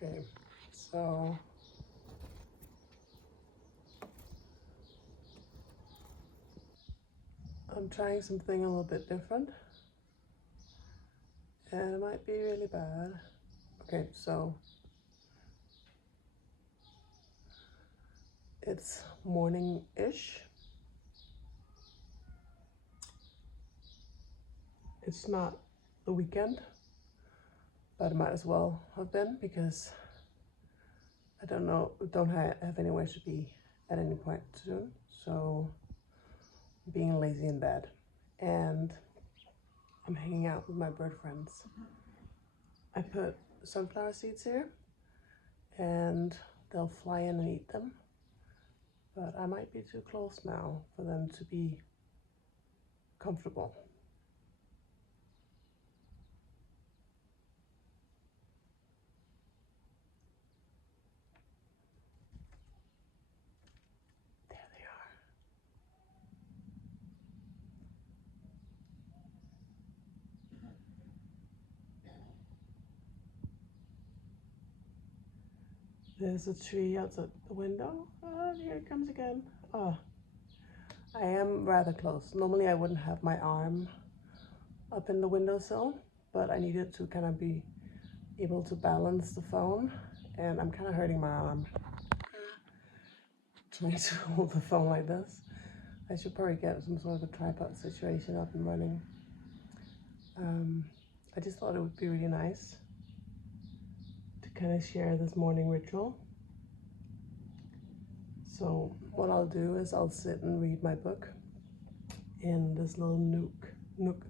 Okay, so I'm trying something a little bit different, and it might be really bad. Okay, so it's morning-ish. It's not the weekend, but it might as well have been because I don't have anywhere to be at any point soon. So I'm being lazy in bed, and I'm hanging out with my bird friends. I put sunflower seeds here, and they'll fly in and eat them. But I might be too close now for them to be comfortable. There they are. There's a tree outside the window. Oh, here it comes again. Oh, I am rather close. Normally I wouldn't have my arm up in the windowsill, but I needed to kind of be able to balance the phone, and I'm kind of hurting my arm trying to hold the phone like this. I should probably get some sort of a tripod situation up and running. I just thought it would be really nice to kind of share this morning ritual. So what I'll do is I'll sit and read my book in this little nook.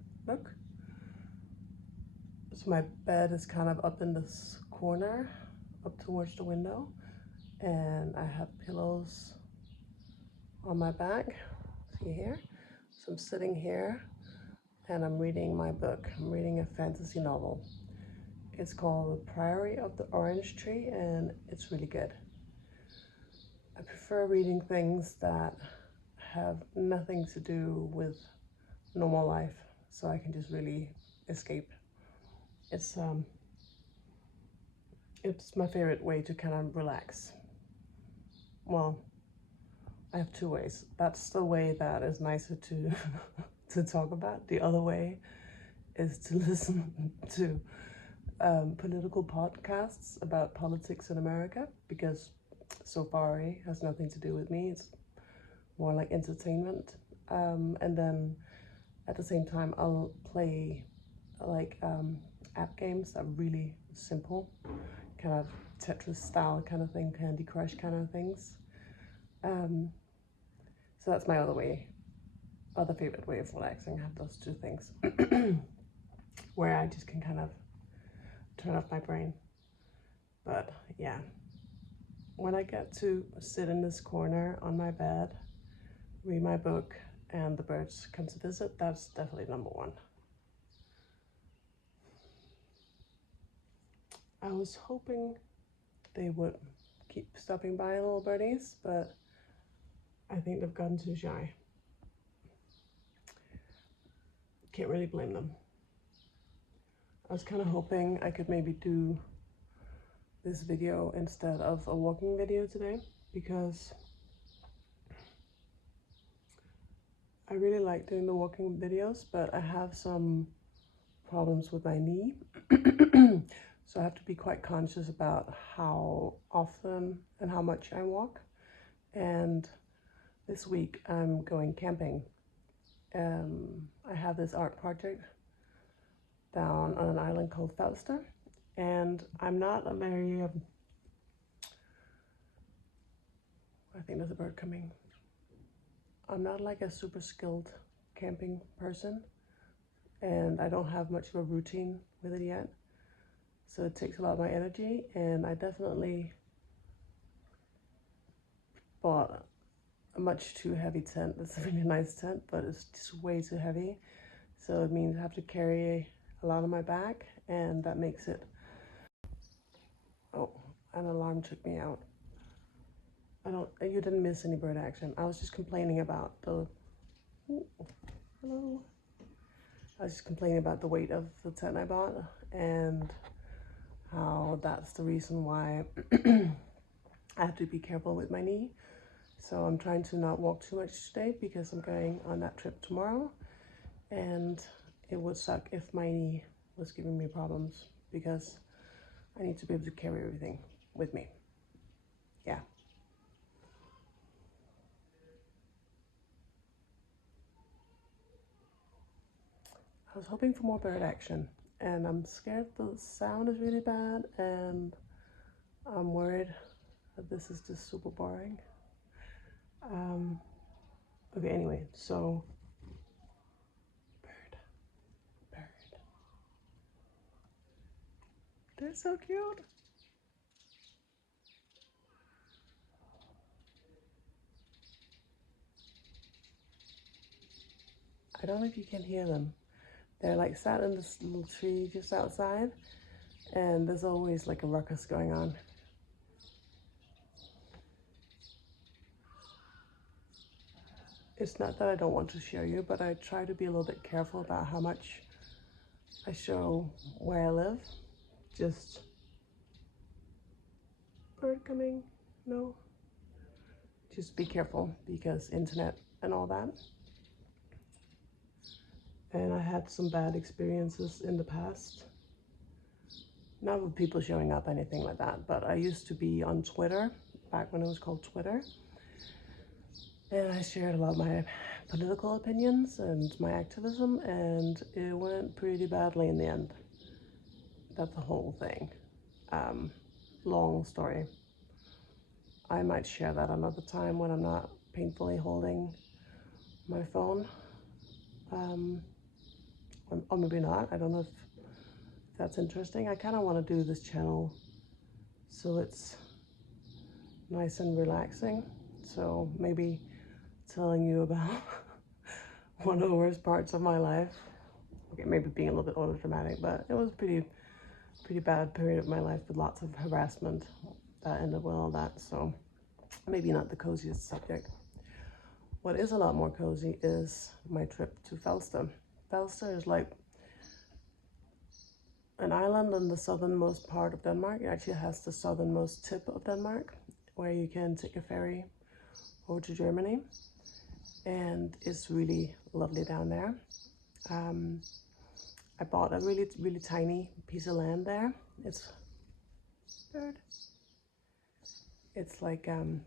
So my bed is kind of up in this corner, up towards the window, and I have pillows on my back. See here? So I'm sitting here and I'm reading my book. I'm reading a fantasy novel. It's called The Priory of the Orange Tree, and it's really good. I prefer reading things that have nothing to do with normal life, so I can just really escape. It's my favorite way to kind of relax. Well, I have two ways. That's the way that is nicer to to talk about. The other way is to listen to political podcasts about politics in America, because safari has nothing to do with me. It's more like entertainment. And then at the same time, I'll play like app games that are really simple, kind of Tetris style kind of thing, Candy Crush kind of things. So that's my other favorite way of relaxing. I have those two things where I just can kind of turn off my brain. But yeah, when I get to sit in this corner on my bed, read my book, and the birds come to visit, that's definitely number one. I was hoping they would keep stopping by, little birdies, but I think they've gotten too shy. Can't really blame them. I was kind of hoping I could maybe do this video instead of a walking video today, because I really like doing the walking videos, but I have some problems with my knee. So I have to be quite conscious about how often and how much I walk. And this week I'm going camping. I have this art project down on an island called Falster, and I'm not a very I think there's a bird coming. I'm not like a super skilled camping person, and I don't have much of a routine with it yet, so it takes a lot of my energy. And I definitely bought a much too heavy tent. It's a really nice tent, but it's just way too heavy, so it means I have to carry a lot on my back, and that makes it... Oh, an alarm took me out. You didn't miss any bird action. I was just complaining about the... Ooh, hello. I was just complaining about the weight of the tent I bought, and how that's the reason why I have to be careful with my knee. So I'm trying to not walk too much today because I'm going on that trip tomorrow, and it would suck if my knee was giving me problems because I need to be able to carry everything with me. Yeah. I was hoping for more bird action, and I'm scared the sound is really bad, and I'm worried that this is just super boring. Okay, anyway, so bird. They're so cute. I don't know if you can hear them. They're like sat in this little tree just outside, and there's always like a ruckus going on. It's not that I don't want to show you, but I try to be a little bit careful about how much I show where I live. Just bird coming, no. Just be careful because internet and all that. And I had some bad experiences in the past. Not with people showing up, anything like that, but I used to be on Twitter, back when it was called Twitter. And I shared a lot of my political opinions and my activism, and it went pretty badly in the end. That's the whole thing. Long story. I might share that another time when I'm not painfully holding my phone. Or maybe not. I don't know if that's interesting. I kind of want to do this channel so it's nice and relaxing. So maybe telling you about one of the worst parts of my life. Okay, maybe being a little bit overdramatic, but it was pretty bad period of my life with lots of harassment that ended with all that. So maybe not the coziest subject. What is a lot more cozy is my trip to Falster. Falster is like an island in the southernmost part of Denmark. It actually has the southernmost tip of Denmark, where you can take a ferry over to Germany, and it's really lovely down there. I bought a really tiny piece of land there. It's bird. It's like it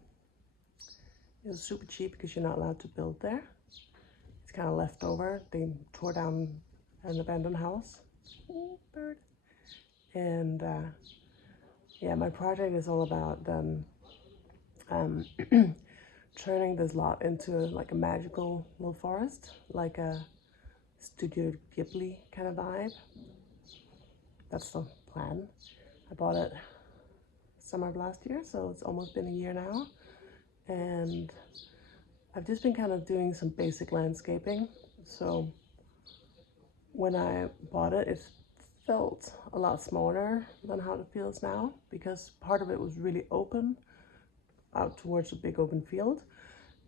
was super cheap because you're not allowed to build there. It's kind of left over. They tore down an abandoned house. Ooh, bird. And yeah, my project is all about turning this lot into like a magical little forest, like a Studio Ghibli kind of vibe. That's the plan. I bought it summer of last year, so it's almost been a year now. And I've just been kind of doing some basic landscaping. So when I bought it, it felt a lot smaller than how it feels now, because part of it was really open out towards a big open field,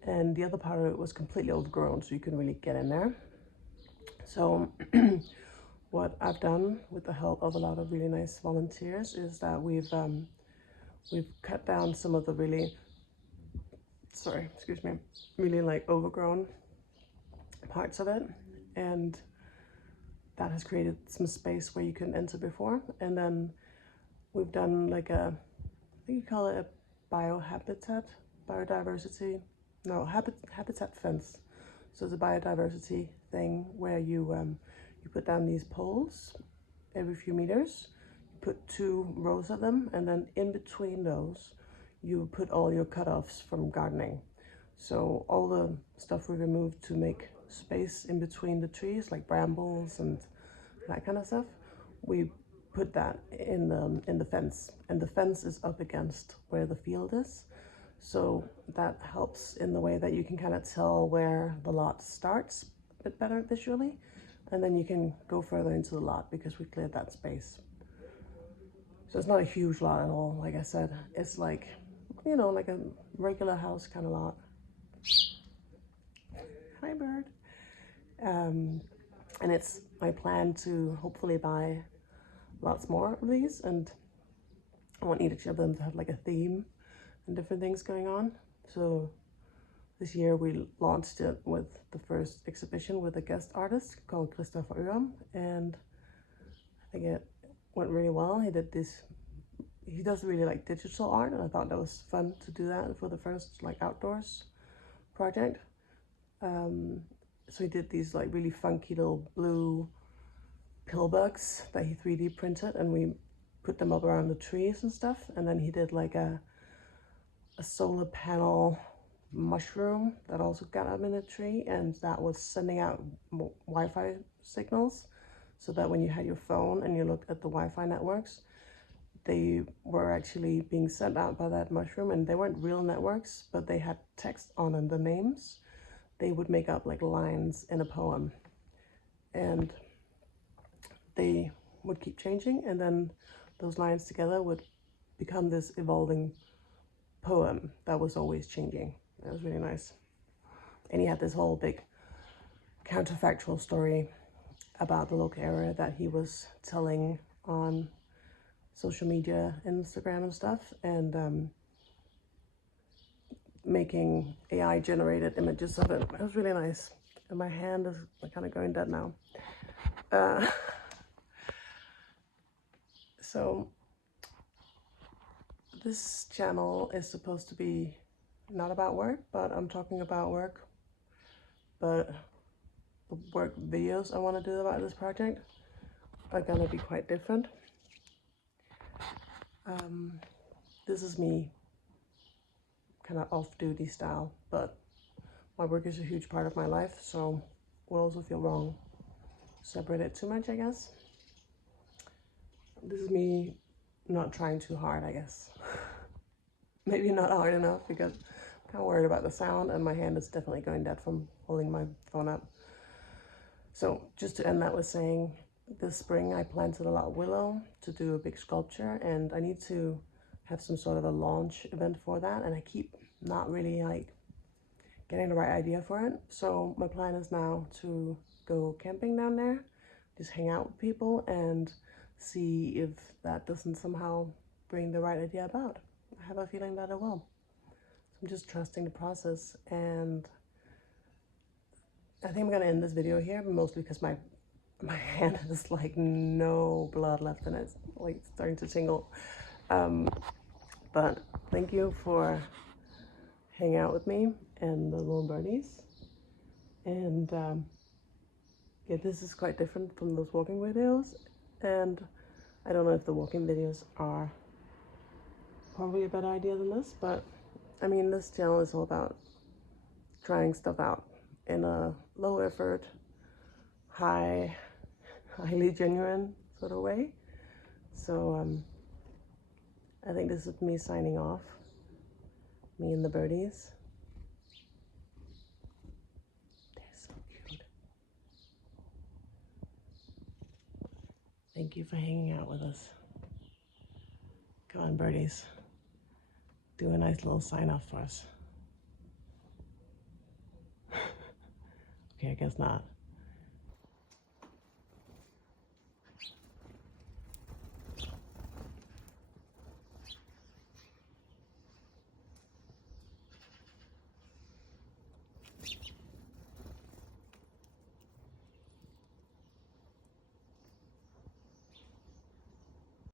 and the other part of it was completely overgrown, so you couldn't really get in there. So what I've done with the help of a lot of really nice volunteers is that we've cut down some of the really like overgrown parts of it, and that has created some space where you couldn't enter before. And then we've done like I think you call it a biodiversity, no, habitat fence. So it's a biodiversity thing where you put down these poles every few meters. You put 2 rows of them, and then in between those, you put all your cutoffs from gardening. So all the stuff we removed to make space in between the trees, like brambles and that kind of stuff, we put that in the fence, and the fence is up against where the field is. So that helps in the way that you can kind of tell where the lot starts a bit better visually, and then you can go further into the lot because we cleared that space. So it's not a huge lot at all. Like I said, it's like, you know, like a regular house kind of lot. Hi, bird. And it's my plan to hopefully buy lots more of these and I want each of them to have like a theme and different things going on. So this year we launched it with the first exhibition with a guest artist called Christopher Uram, and I think it went really well. He does really like digital art, and I thought that was fun to do that for the first like outdoors project. So he did these like really funky little blue pill bugs that he 3D printed, and we put them up around the trees and stuff. And then he did like a solar panel mushroom that also got up in a tree, and that was sending out Wi-Fi signals, so that when you had your phone and you looked at the Wi-Fi networks, they were actually being sent out by that mushroom, and they weren't real networks, but they had text on them, the names. They would make up like lines in a poem, and they would keep changing, and then those lines together would become this evolving poem that was always changing. It was really nice. And he had this whole big counterfactual story about the local area that he was telling on social media, Instagram and stuff, and making AI generated images of it. It was really nice. And my hand is kind of going dead now. So this channel is supposed to be not about work, but I'm talking about work. But the work videos I want to do about this project are gonna be quite different. This is me kind of off-duty style, but my work is a huge part of my life, so it would also feel wrong to separate it too much, I guess. This is me not trying too hard, I guess. Maybe not hard enough, because I'm kind of worried about the sound, and my hand is definitely going dead from holding my phone up. So just to end that with saying, this spring I planted a lot of willow to do a big sculpture, and I need to have some sort of a launch event for that, and I keep not really like getting the right idea for it. So my plan is now to go camping down there, just hang out with people and see if that doesn't somehow bring the right idea about. I have a feeling that it will. So I'm just trusting the process, and I think I'm gonna end this video here, mostly because my hand has like no blood left in it. It's like starting to tingle. But thank you for hanging out with me and the little birdies. And yeah, this is quite different from those walking videos. And I don't know if the walking videos are probably a better idea than this, but I mean, this channel is all about trying stuff out in a low effort, highly genuine sort of way. So I think this is me signing off, me and the birdies. They're so cute. Thank you for hanging out with us. Come on, birdies. Do a nice little sign off for us. Okay, I guess not.